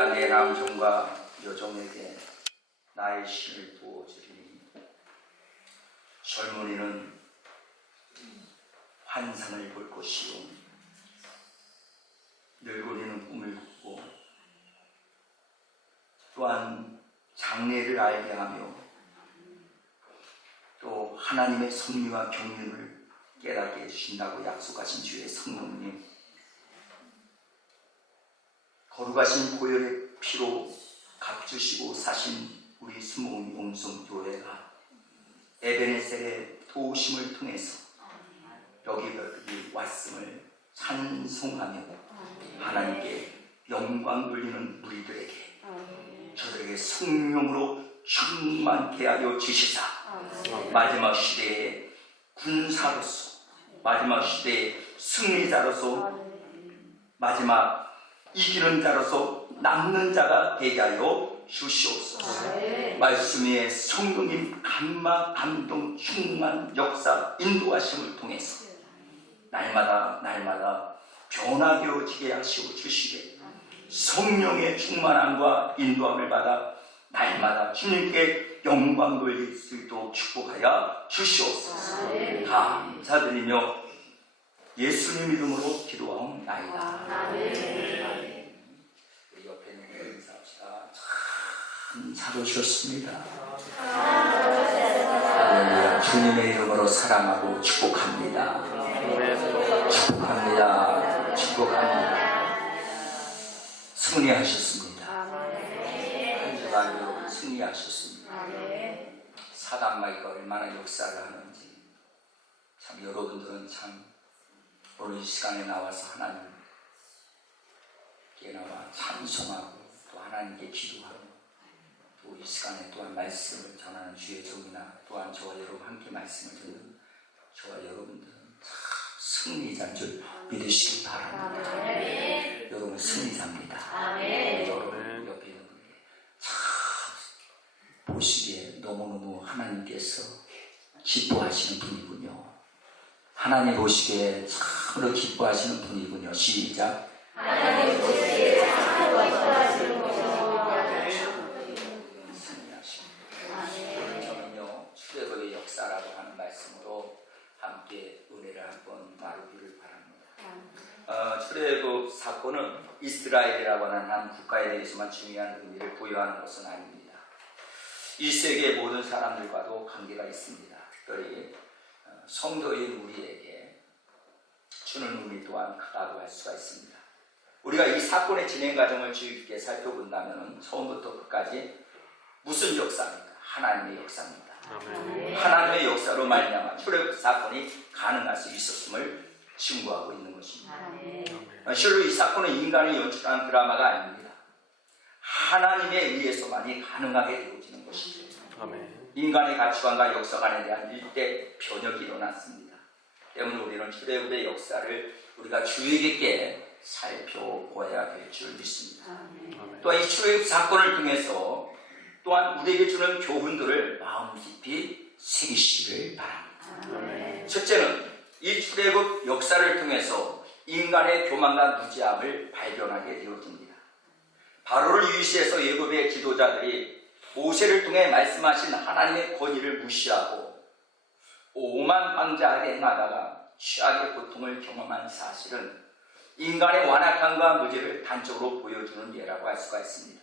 내가 내 남종과 여종에게 나의 신을 부어주리니 젊은이는 환상을 볼 것이요 늙은이는 꿈을 꾸고 또한 장래를 알게 하며 또 하나님의 섭리와 경륜을 깨닫게 해주신다고 약속하신 주의 성령님, 거룩하신 보혈의 피로 값주시고 사신 우리 수목원 용성교회가 에베네셀의 도우심을 통해서 여기 왔음을 찬송하며 하나님께 영광 돌리는 우리들에게 저들에게 성령으로 충만케 하여 주시사 마지막 시대의 군사로서, 마지막 시대의 승리자로서, 마지막 이기는 자로서 남는 자가 되게 하여 주시옵소서. 말씀 위에 성령님 감막, 감동, 충만, 역사, 인도하심을 통해서 날마다 변화되어지게 하시고 주시게 성령의 충만함과 인도함을 받아 날마다 주님께 영광 돌릴 수 있도록 축복하여 주시옵소서. 감사드리며 예수님 이름으로 기도하옵나이다. 우리 옆에 있는 분 인사합시다. 참 잘 오셨습니다. 할렐루야. 주님의 이름으로 사랑하고 축복합니다. 축복합니다. 승리하셨습니다. 한 주간 여러분 승리하셨습니다. 사단마귀가 얼마나 역사를 하는지 참 여러분들은 참 오늘 이 시간에 나와서 하나님께 나와 찬송하고 또 하나님께 기도하고 또 이 시간에 또한 말씀을 전하는 주의 종이나 또한 저와 여러분 함께 말씀을 듣는 저와 여러분들은 참 승리자인 줄 믿으시기 바랍니다. 여러분 승리자입니다. 여러분 옆에 있는 분에게 참 보시기에 너무너무 하나님께서 기뻐하시는 분이군요. 하나님 보시기에 참으로 기뻐하시는 분이군요. 시작. 하나님 보시기에 참으로 기뻐하시는 분이군요. 승리하십니다. 저는요 출애굽의 역사라고 하는 말씀으로 함께 은혜를 한번 나누기를 바랍니다. 출애굽 사건은 이스라엘이라고 하는 한 국가에 대해서만 중요한 의미를 부여하는 것은 아닙니다. 이 세계의 모든 사람들과도 관계가 있습니다. 특별히 성도인 우리에게 주는 의미 또한 크다고 할 수가 있습니다. 우리가 이 사건의 진행 과정을 주의 깊게 살펴본다면 처음부터 끝까지 무슨 역사입니까? 하나님의 역사입니다. 하나님의 역사로 말미암아 출애굽 사건이 가능할 수 있었음을 증거하고 있는 것입니다. 실로 이 사건은 인간이 연출한 드라마가 아닙니다. 하나님에 의해서만이 가능하게 되어지는 것이죠. 인간의 가치관과 역사관에 대한 일대 변혁이 일어났습니다. 때문에 우리는 출애굽의 역사를 우리가 주의 깊게 살펴보아야 될 줄 믿습니다. 또한 이 출애굽 사건을 통해서 또한 우리에게 주는 교훈들을 마음 깊이 새기시기를 바랍니다. 첫째는 이 출애굽 역사를 통해서 인간의 교만과 무지함을 발견하게 되어집니다. 바로를 유시해서 애굽의 지도자들이 모세를 통해 말씀하신 하나님의 권위를 무시하고 오만방자하게 행하다가 취악의 고통을 경험한 사실은 인간의 완악함과 무지를 단적으로 보여주는 예라고 할 수가 있습니다.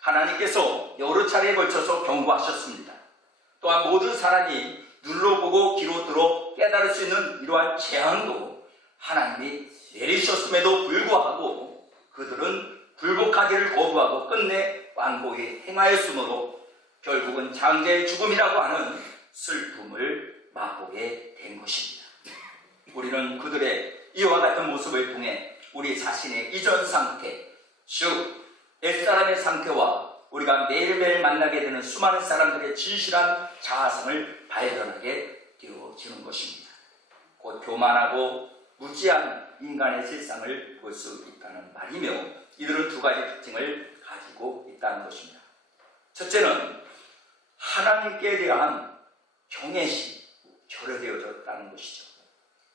하나님께서 여러 차례에 걸쳐서 경고하셨습니다. 또한 모든 사람이 눈으로 보고 귀로 들어 깨달을 수 있는 이러한 재앙도 하나님이 내리셨음에도 불구하고 그들은 굴복하기를 거부하고 끝내 완고히 행하였으므로 결국은 장자의 죽음이라고 하는 슬픔을 맛보게 된 것입니다. 우리는 그들의 이와 같은 모습을 통해 우리 자신의 이전 상태, 즉 옛사람의 상태와 우리가 매일매일 만나게 되는 수많은 사람들의 진실한 자아성을 발견하게 되어지는 것입니다. 곧 교만하고 무지한 인간의 실상을 볼 수 있다는 말이며 이들은 두 가지 특징을 가지고 있다는 것입니다. 첫째는 하나님께 대한 경외심, 결여되어졌다는 것이죠.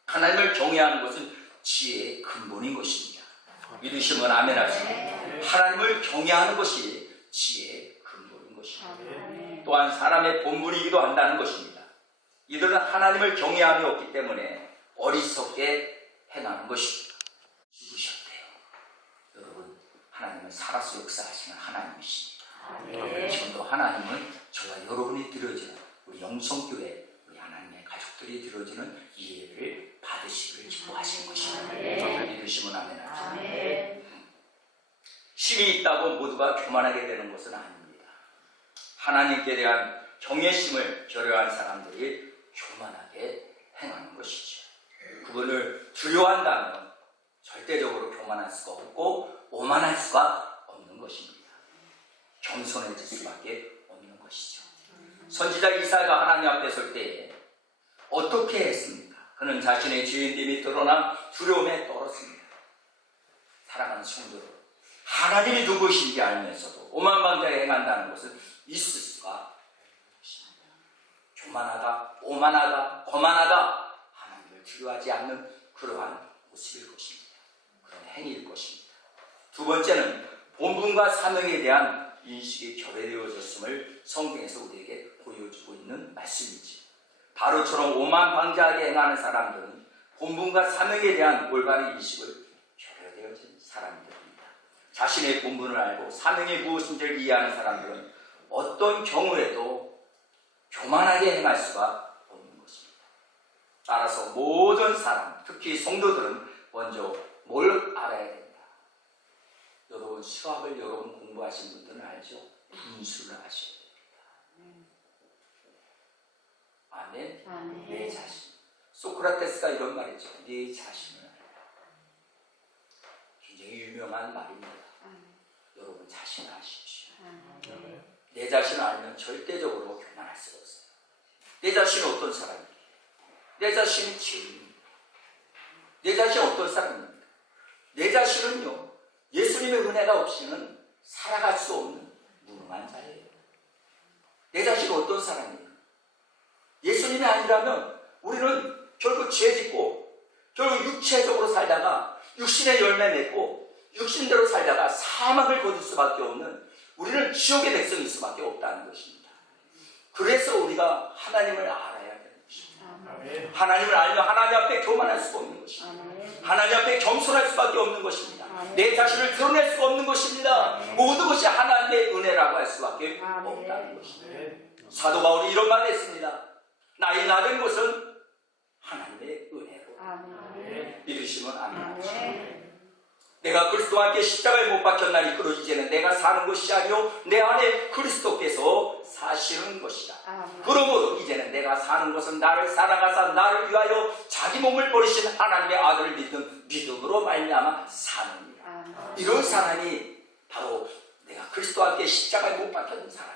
하나님을 경외하는 것은 지혜의 근본인 것입니다. 믿으시면 아멘 하십시오. 하나님을 경외하는 것이 지혜의 근본인 것입니다. 또한 사람의 본분이기도 한다는 것입니다. 이들은 하나님을 경외함이 없기 때문에 어리석게 행하는 것입니다. 죽으셨대요. 여러분, 하나님은 살아서 역사하시는 하나님이십니다. 지금도 하나님은 저와 여러분이 드려지는 우리 영성교회, 우리 하나님의 가족들이 드려지는 이 예배를 받으시기를 기뻐하시는 것입니다. 믿으시면 아멘. 힘이 있다고 모두가 교만하게 되는 것은 아닙니다. 하나님께 대한 경외심을 결여한 사람들이 교만하게 행하는 것이죠. 그분을 두려워한다면 절대적으로 교만할 수가 없고 오만할 수가 없는 것입니다. 겸손해질 수밖에 없는 것이죠. 선지자 이사야가 하나님 앞에 설 때에 어떻게 했습니까? 그는 자신의 죄인됨이 드러나 두려움에 떨었습니다. 사랑하는 성도 여러분, 하나님이 누구신지 알면서도 오만방자에 행한다는 것은 있을 수가 없는 것입니다. 교만하다, 오만하다, 거만하다, 하나님을 두려워하지 않는 그러한 모습일 것입니다. 그런 행위일 것입니다. 두 번째는 본분과 사명에 대한 인식이 결여되어졌음을 성경에서 우리에게 보여주고 있는 말씀이지. 바로처럼 오만방자하게 행하는 사람들은 본분과 사명에 대한 올바른 인식을 결여되어진 사람들입니다. 자신의 본분을 알고 사명이 무엇인지를 이해하는 사람들은 어떤 경우에도 교만하게 행할 수가 없는 것입니다. 따라서 모든 사람, 특히 성도들은 먼저 뭘 알아야 된다. 여러분, 수학을 여러분 공부하신 분들은 알죠? 분수를 아셔야 됩니다. 아멘. 내 자신. 소크라테스가 이런 말했죠. 내 자신을 알라. 굉장히 유명한 말입니다. 여러분 자신을 아십시오. 내 자신을 알면 절대적으로 교만할 수가 없어요. 내 자신은 어떤 사람입니까? 내 자신이 죄인입니다. 내 자신이 어떤 사람입니까? 내 자신은요, 예수님의 은혜가 없이는 살아갈 수 없는 무능한 자예요. 내 자신은 어떤 사람이에요? 예수님이 아니라면 우리는 결국 죄 짓고 결국 육체적으로 살다가 육신의 열매 맺고 육신대로 살다가 사망을 거둘 수밖에 없는, 우리는 지옥의 백성일 수밖에 없다는 것입니다. 그래서 우리가 하나님을 알아야 되는 것입니다. 하나님을 알면 하나님 앞에 교만할 수가 없는 것입니다. 하나님 앞에 겸손할 수밖에 없는 것입니다. 내 자신을 드러낼 수가 없는 것입니다. 모든 것이 하나님의 은혜라고 할 수밖에 없다는 것입니다. 사도 바울이 이런 말을 했습니다. 나의 나된 것은 하나님의 은혜로. 믿으시면 아멘. 내가 그리스도와 함께 십자가에 못 박혔나니 그로 이제는 내가 사는 것이 아니요 내 안에 그리스도께서 사시는 것이다. 그러므로 이제는 내가 사는 것은 나를 사랑하사 나를 위하여 자기 몸을 버리신 하나님의 아들을 믿는 믿음으로 말미암아 사느니라. 이런 사람이 바로 내가 그리스도와 함께 십자가에 못 박혔는 사람.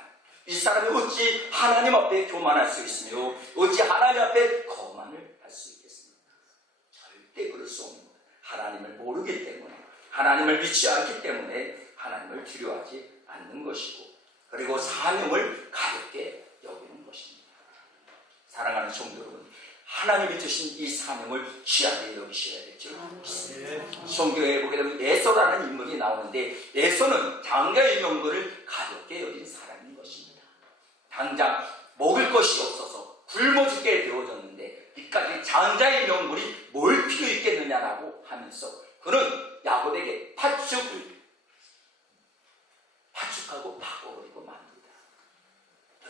이 사람이 어찌 하나님 앞에 교만할 수 있으며 어찌 하나님 앞에 거만을 할 수 있겠습니까? 절대 그럴 수 없는 거예요. 하나님을 모르기 때문에, 하나님을 믿지 않기 때문에 하나님을 두려워하지 않는 것이고, 그리고 사명을 가볍게 여기는 것입니다. 사랑하는 성도 여러분, 하나님이 주신 이 사명을 귀하게 여기셔야 되죠. 성경에 보게 되면 에서라는 인물이 나오는데, 에서는 장자의 명분을 가볍게 여긴 사람인 것입니다. 당장 먹을 것이 없어서 굶어 죽게 되어졌는데 이까지 장자의 명분이 뭘 필요 있겠느냐라고 하면서 그는 야곱에게 파축하고 바꿔버리고 맙니다.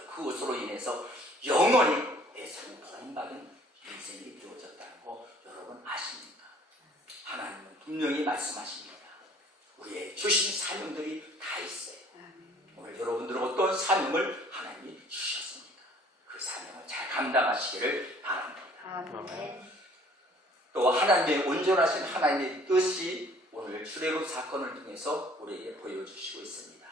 그것으로 인해서 영원히 에서는 버림받은 인생이 되어졌다는 거 여러분 아십니까? 하나님은 분명히 말씀하십니다. 우리의 주신 사명들이 다 있어요. 오늘 여러분들은 어떤 사명을 하나님이 주셨습니까? 그 사명을 잘 감당하시기를 바랍니다. 또 하나님의 온전하신 하나님의 뜻이 오늘 출애굽 사건을 통해서 우리에게 보여주시고 있습니다.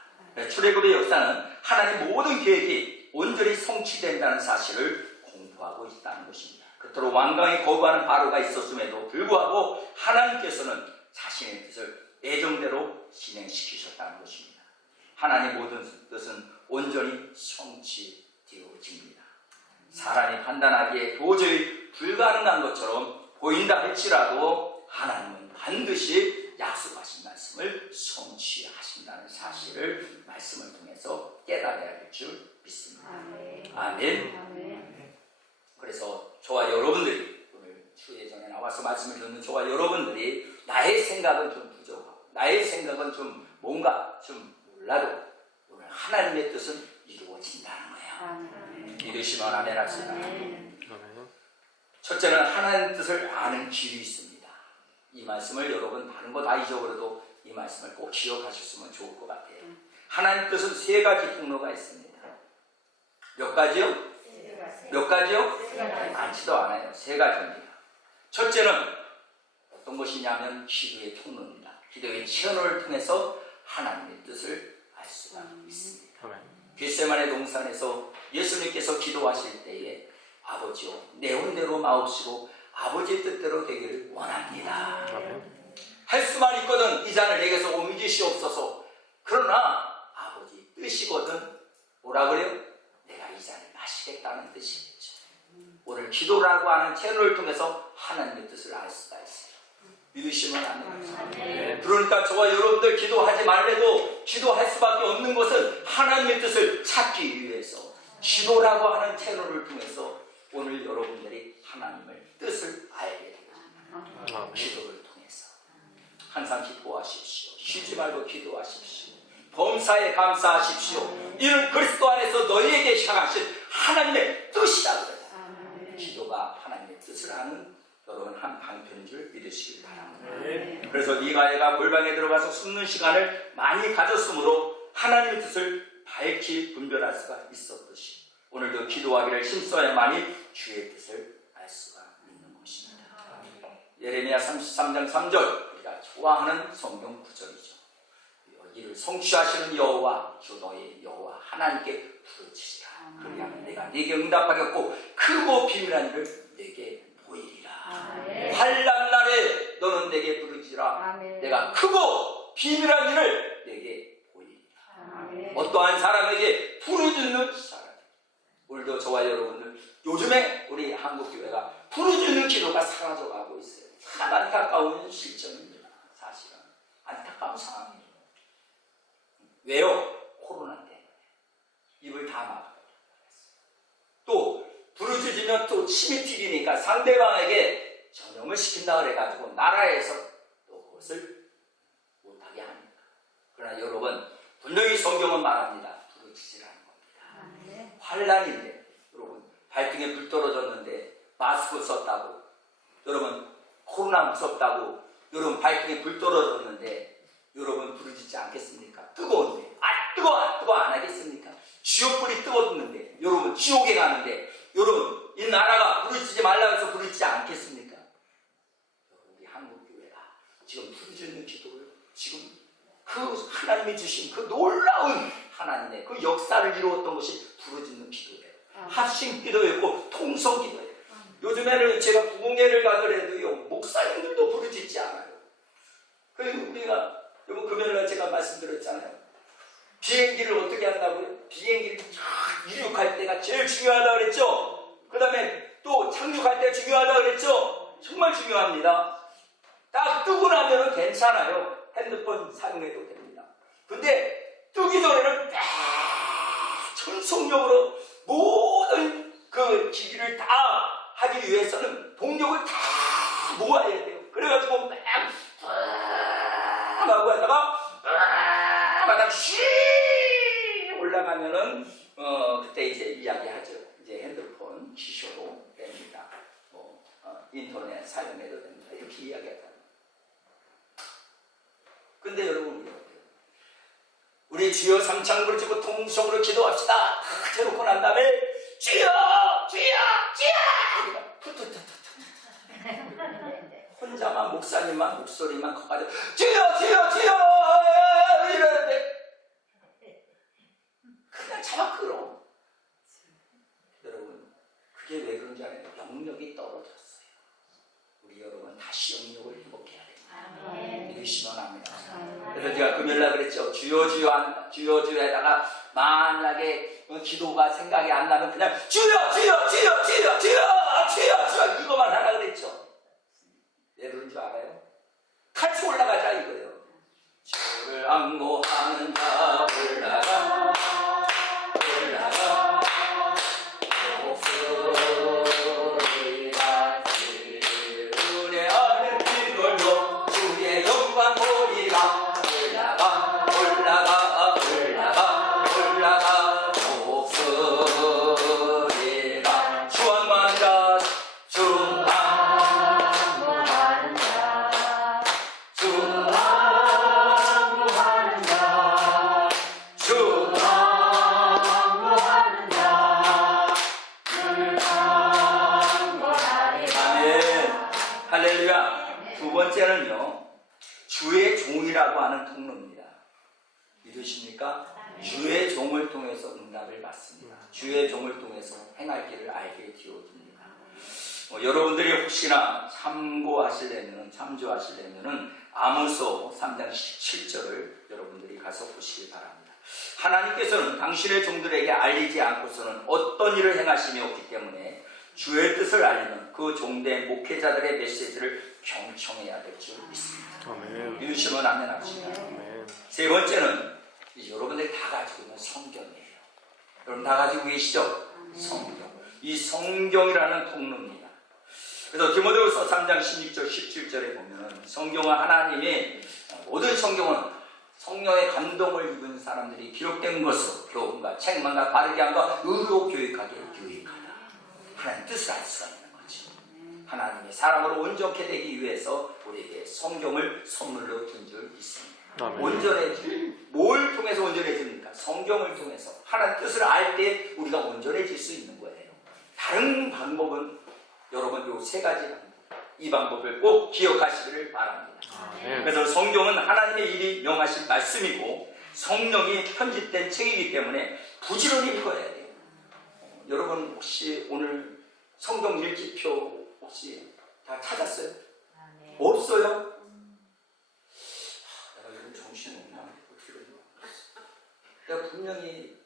출애굽의 역사는 하나님의 모든 계획이 온전히 성취된다는 사실을 공부하고 있다는 것입니다. 그토록 완강히 거부하는 바로가 있었음에도 불구하고 하나님께서는 자신의 뜻을 애정대로 진행시키셨다는 것입니다. 하나님의 모든 뜻은 온전히 성취되어집니다. 사람이 판단하기에 도저히 불가능한 것처럼 보인다 할지라도 하나님은 반드시 약속하신 말씀을 성취하신다는 사실을 말씀을 통해서 깨달아야 될 줄 믿습니다. 아멘. 그래서 저와 여러분들이 오늘 주의 전에 나와서 말씀을 듣는 저와 여러분들이 나의 생각은 좀 부족하고 나의 생각은 좀 뭔가 좀 몰라도 오늘 하나님의 뜻은 이루어진다는 거예요. 믿으시면 아멘 합시다. 첫째는 하나님의 뜻을 아는 길이 있습니다. 이 말씀을 여러분 다른 거 다 잊어버려도 이 말씀을 꼭 기억하셨으면 좋을 것 같아요. 하나님의 뜻은 3가지 통로가 있습니다. 몇 가지요? 몇 가지요? 많지도 않아요. 3가지입니다. 첫째는 어떤 것이냐면 기도의 통로입니다. 기도의 채널을 통해서 하나님의 뜻을 알 수가 있습니다. 겟세마네 동산에서 예수님께서 기도하실 때에 아버지요, 내 온대로 마옵시고 아버지의 뜻대로 되기를 원합니다. 할 수만 있거든 이 잔을 내게서 옮기시옵소서. 그러나 아버지 뜻이거든 뭐라 그래요? 내가 이 잔을 마시겠다는 뜻이겠죠. 오늘 기도라고 하는 채널을 통해서 하나님의 뜻을 알 수가 있어요. 믿으시면 안 돼요. 그러니까 저와 여러분들 기도하지 말래도 기도할 수밖에 없는 것은 하나님의 뜻을 찾기 위해서 기도라고 하는 채널을 통해서 오늘 여러분들이 하나님의 뜻을 알게 됩니다. 기도를 통해서 항상 기도하십시오. 쉬지 말고 기도하십시오. 범사에 감사하십시오. 이는 그리스도 안에서 너희에게 향하신 하나님의 뜻이라고 해요. 기도가 하나님의 뜻을 아는 여러분 한 방편인 줄 믿으시길 바랍니다. 그래서 니가야가 골방에 들어가서 숨는 시간을 많이 가졌으므로 하나님의 뜻을 밝히 분별할 수가 있었듯이 오늘도 기도하기를 힘써야만이 주의 뜻을 알 수가 있는 것입니다. 예레미야 33장 3절 우리가 좋아하는 성경 구절이죠. 이를 성취하시는 여호와 주 너의 여호와 하나님께 부르짖으라. 그리하면 내가 네게 응답하겠고 크고 비밀한 일을 내게 보이리라. 환난 날에 너는 내게 부르짖으라. 내가 크고 비밀한 일을 내게 보이리라. 어떠한 사람에게 부르짖는 사람. 오늘도 저와 여러분들 요즘에 우리 한국교회가 부르짖는 기도가 사라져가고 있어요. 참 안타까운 실정입니다. 사실은 안타까운 상황이에요. 왜요? 코로나 때문에 입을 다 막아요. 또 부르짖으면 또 침이 튀기니까 상대방에게 전염을 시킨다 그래가지고 나라에서 또 그것을 못하게 합니다. 그러나 여러분 분명히 성경은 말합니다. 부르짖으라는 겁니다. 환난인데 여러분 발등에 불 떨어졌는데 마스크 썼다고 여러분 코로나 무섭다고 여러분 발등에 불 떨어졌는데 여러분 부르짖지 않겠습니까? 뜨거운데 뜨거워 안 하겠습니까? 지옥불이 뜨거웠는데 여러분 지옥에 가는데 여러분 이 나라가 부르짖지 말라고 해서 부르짖지 않겠습니까? 여러분 우리 한국교회가 지금 부르짖는 기도를 지금 그 하나님이 주신 그 놀라운 하나님의 그 역사를 이루었던 것이 부르짖는 기도예요. 합심 기도였고 통성 기도예요. 요즘에는 제가 부흥회를 가더라도요 목사님들도 부르짖지 않아요. 그래서 우리가 요번 금요일날 제가 말씀드렸잖아요. 비행기를 어떻게 한다고요? 비행기를 이륙할 때가 제일 중요하다고 그랬죠? 그 다음에 또 착륙할 때 중요하다고 그랬죠? 정말 중요합니다. 딱 뜨고 나면은 괜찮아요. 핸드폰 사용해도 됩니다. 근데 뜨기 전에는 전속력으로 모든 그 기기를 다 하기 위해서는 동력을 다 모아야 돼요. 그래가지고 막 하고 하다가 쉬 올라가면은 그때 이제 이야기하죠. 이제 핸드폰 기쇼로 됩니다. 인터넷 사용해도 됩니다. 이렇게 이야기하다. 근데 여러분 우리 어때요? 우리 주여 삼창 부르짖고 통성으로 기도합시다. 딱 해놓고 난 다음에 주여 주여 주여 혼자만 목사님만 목소리만 커가지고 주여 주여 주여 이러는데 그냥 자막 끌어. 여러분 그게 왜 그런지 알아요? 영역이 떨어졌어요. 우리 여러분 다시 영역을 회복해야 됩니다. 믿으시면 합니다. 그래서 제가 금요일날 그랬죠. 주여 주여 주여 주여에다가 만약에 기도가 생각이 안 나면 그냥 주여 주여 주여 주여 주여 주여 주여 이거만 하라 그랬죠. 왜 그런 줄 알아요? 다 같이 올라가자 이거예요. 주를 안고하는 자 올라가 올라가 목소리 같이 은혜 안에 빛걸로 주의 영광 보리라 올라가 올라가 올라가 올라가 목소리가 주왕만 자 주왕무하는 자 주왕무하는 자 주왕무하는 자 아멘. 할렐루야. 두 번째는요, 주의 종이라고 하는 통로입니다. 믿으십니까? 주의 종을 통해서 응답을 받습니다. 주의 종을 통해서 행할 길을 알게 되어줍니다. 여러분들이 혹시나 참조하시려면 아모스 3장 17절을 여러분들이 가서 보시기 바랍니다. 하나님께서는 당신의 종들에게 알리지 않고서는 어떤 일을 행하심이 없기 때문에 주의 뜻을 알리는 그 종된 목회자들의 메시지를 경청해야 될 줄 믿습니다. 아멘. 믿으시면 아멘 합시다. 아멘. 세 번째는 여러분들이 다 가지고 있는 성경이에요. 여러분 다 가지고 계시죠? 성경. 이 성경이라는 통로입니다. 그래서 디모데후서 3장 16절 17절에 보면 성경은 하나님의 모든 성경은 성령의 감동을 입은 사람들이 기록된 것으로 교훈과 책망과 바르게 함과 의로 교육하게 유익하다. 하나님 뜻을 알 수가 있는 거죠. 하나님의 사람으로 온전케 되기 위해서 우리에게 성경을 선물로 준 줄 믿습니다. 온전해지 뭘 통해서 온전해집니까? 성경을 통해서 하나님 뜻을 알 때 우리가 온전해질 수 있는 거예요. 다른 방법은 여러분 요 세 가지 방법, 이 방법을 꼭 기억하시기를 바랍니다. 그래서 성경은 하나님의 일이 명하신 말씀이고 성령이 편집된 책이기 때문에 부지런히 읽어야 돼요. 여러분 혹시 오늘 성경 읽기표 혹시 다 찾았어요? 없어요? 내가 요즘 정신이 없나? 내가 분명히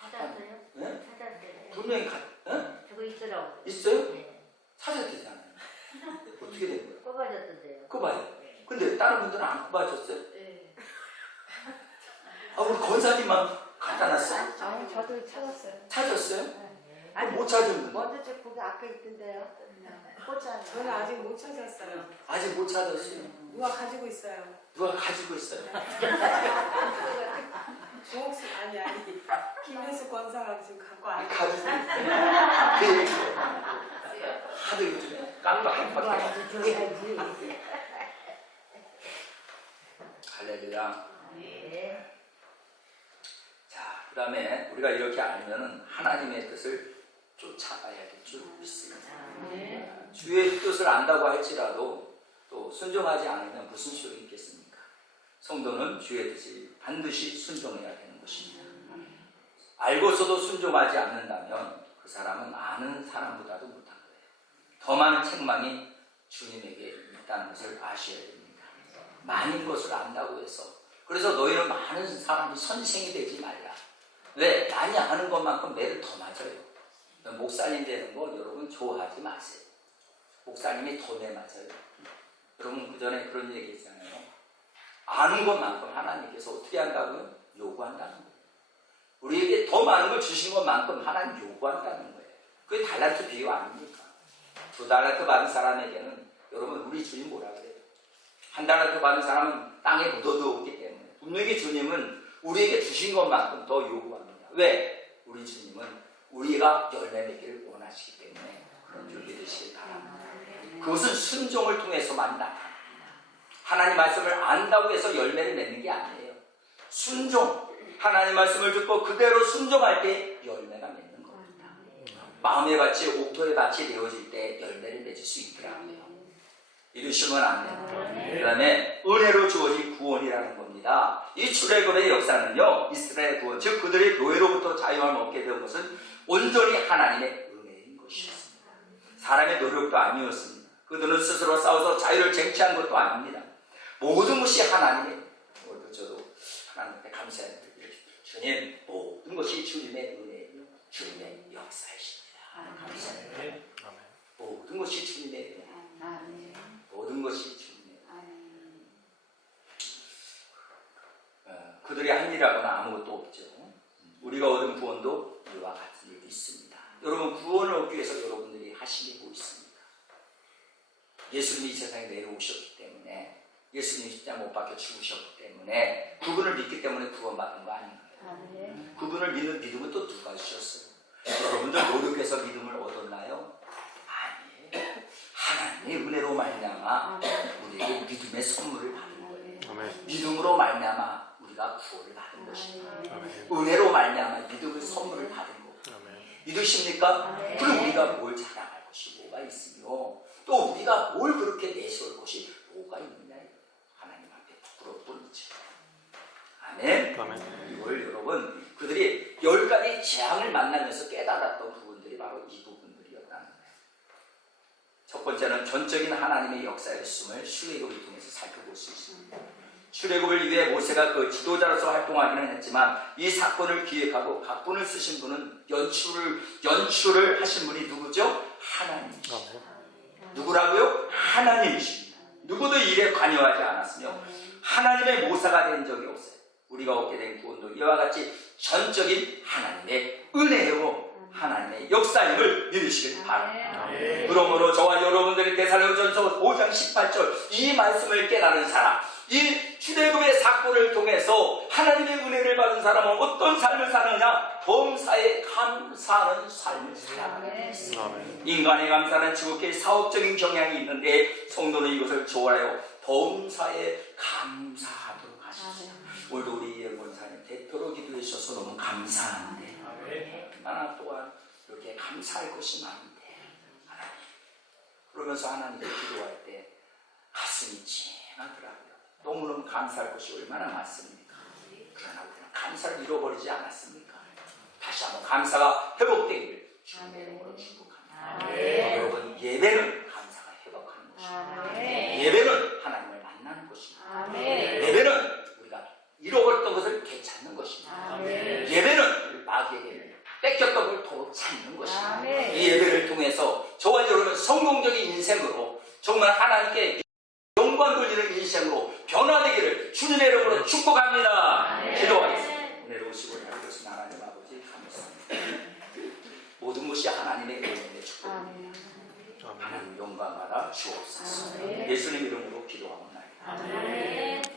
찾았어요? 네? 찾았어요. 분명히 저거 있더라고요. 있어요? 네. 찾았대잖아요. 어떻게 된 거예요? 뽑아줬던데요. 그거 봐요. 근데 다른 분들은 안 뽑아줬어요? 네. 아, 우리 권사님만 갖다 놨어요? 아니 저도 찾았어요. 찾았어요? 네. 아니, 못 찾은 분. 먼저 저 거기 앞에 있던데요. 꽂잖아요. 저는 아직 못 찾았어요. 아직 못 찾았어요. 누가 가지고 있어요? 누가 가지고 있어요? 조옥수 아니 김현수 권사가 지금 갖고 안 가지고 있어요. 그 얘기예요. 하도 요즘에 깜빡깜빡해. 줘야지. 할렐루야. 네. 자, 그 다음에 우리가 이렇게 알면은 하나님의 뜻을 쫓아가야 될 줄 믿습니다. 네. 주의 뜻을 안다고 할지라도 또 순종하지 않으면 무슨 소용이 있겠습니까? 성도는 주의 뜻을 반드시 순종해야 되는 것입니다. 알고서도 순종하지 않는다면 그 사람은 아는 사람보다도 못한 거예요. 더 많은 책망이 주님에게 있다는 것을 아셔야 됩니다. 많은 것을 안다고 해서 그래서 너희는 많은 사람이 선생이 되지 말라. 왜? 많이 아는 것만큼 매를 더 맞아요. 목사님 되는 거 여러분 좋아하지 마세요. 목사님이 더 매 맞아요. 여러분 그 전에 그런 얘기 했잖아요. 아는 것만큼 하나님께서 어떻게 한다고요? 요구한다는 거예요. 우리에게 더 많은 걸 주신 것만큼 하나님 요구한다는 거예요. 그게 달란트 비유 아닙니까? 2달란트 받은 사람에게는 여러분 우리 주님 뭐라 그래요? 1달란트 받은 사람은 땅에 묻어도 없기 때문에 분명히 주님은 우리에게 주신 것만큼 더 요구합니다. 왜? 우리 주님은 우리가 열매 맺기를 원하시기 때문에 그런 줄 믿으시기 바랍니다. 그것은 순종을 통해서만 나타납니다. 하나님 말씀을 안다고 해서 열매를 맺는 게 아니에요. 순종, 하나님 말씀을 듣고 그대로 순종할 때 열매가 맺는 겁니다. 마음의 밭이 옥토의 밭이 되어질 때 열매를 맺을 수 있더라고요. 이러시면 안 돼요. 그 다음에 은혜로 주어진 구원이라는 겁니다. 이 출애굽의 역사는요, 이스라엘 구원, 즉 그들의 노예로부터 자유함을 얻게 된 것은 온전히 하나님의 은혜인 것이었습니다. 사람의 노력도 아니었습니다. 그들은 스스로 싸워서 자유를 쟁취한 것도 아닙니다. 모든 것이 하나님의, 오늘도 저도 하나님께 감사해야 됩니다. 주님, 모든 것이 주님의 은혜이며 주님의 역사이십니다. 감사합니다. 모든 것이 주님의 은혜. 모든 것이 주님의 은혜. 그들이 한 일이라고는 아무것도 없죠. 우리가 얻은 구원도 이와 같은 일이 있습니다. 여러분, 구원을 얻기 위해서 여러분들이 하신 게 뭐 있습니까? 예수님이 이 세상에 내려오셨기 때문에, 예수님이 십자가 못 박혀 죽으셨기 때문에, 그분을 믿기 때문에 구원받은 거 아닌가요? 그분을 믿는 믿음은 또 누가 주셨어요? 여러분들 노력해서 믿음을 얻었나요? 아니에요. 하나님의 은혜로 말미암아 우리에게 믿음의 선물을 받은 거예요. 믿음으로 말미암아 우리가 구원을 받은 것입니다. 은혜로 말미암아 믿음의 선물을 받은 거. 믿으십니까? 그럼 우리가 뭘 자랑할 것이 뭐가 있으며, 또 우리가 뭘 그렇게 내세울 것이 뭐가 있느냐. 하나님 앞에 부끄러울 뿐이죠. 아멘. 이걸 여러분, 그들이 10가지 재앙을 만나면서 깨달았던 부분들이 바로 이 부분들이었다는 거예요. 첫 번째는 전적인 하나님의 역사였음을 출애굽을 통해서 살펴볼 수 있습니다. 출애굽을 위해 모세가 그 지도자로서 활동하기는 했지만, 이 사건을 기획하고 각본을 쓰신 분은 연출을 하신 분이 누구죠? 하나님이십니다. 누구라고요? 하나님이십니다. 누구도 일에 관여하지 않았으며 하나님의 모사가 된 적이 없어요. 우리가 얻게 된 구원도 이와 같이 전적인 하나님의 은혜요, 하나님의 역사임을 믿으시길 바랍니다. 그러므로 저와 여러분들이 데살로니가전서 5장 18절 이 말씀을 깨달은 사람, 이 출애굽의 사건을 통해서 하나님의 은혜를 받은 사람은 어떤 삶을 사느냐? 범사에 감사하는 삶을 살아가게 있습니다. 인간의 감사는 지극히 사업적인 경향이 있는데, 성도는 이것을 좋아해요. 범사에 감사하도록 하십시오. 오늘도 우리 예언권사님 대표로 기도해 주셔서 너무 감사한데, 얼마나 또한 이렇게 감사할 것이 많은데, 하나님, 그러면서 하나님께 기도할 때 가슴이 찡하더라고요. 너무너무 감사할 것이 얼마나 많습니까? 그러나 우리는 감사를 잃어버리지 않았습니까? 다시 한번 감사가 회복되기를 주님의 이름으로 축복합니다. 여러분, 예배는 감사가 회복하는 것입니다. 예배는 하나님을 만나는 것입니다. 예배는 우리가 잃어버렸던 것을 되찾는 것입니다. 예배는 마귀에게 뺏겼던 걸 도로 찾는 것입니다. 이 예배를 통해서 저와 여러분은 성공적인 인생으로, 정말 하나님께 영광 돌리는 인생으로 변화되기를 주님의 이름으로 축복합니다. 기도하겠습니다. 오늘 오시고 나오신 하나님 아버지 감사합니다. 모든 것이 하나님의 은혜의 축복입니다. 하나님 영광 받아 주옵소서. 예수님 이름으로 기도하옵나이다.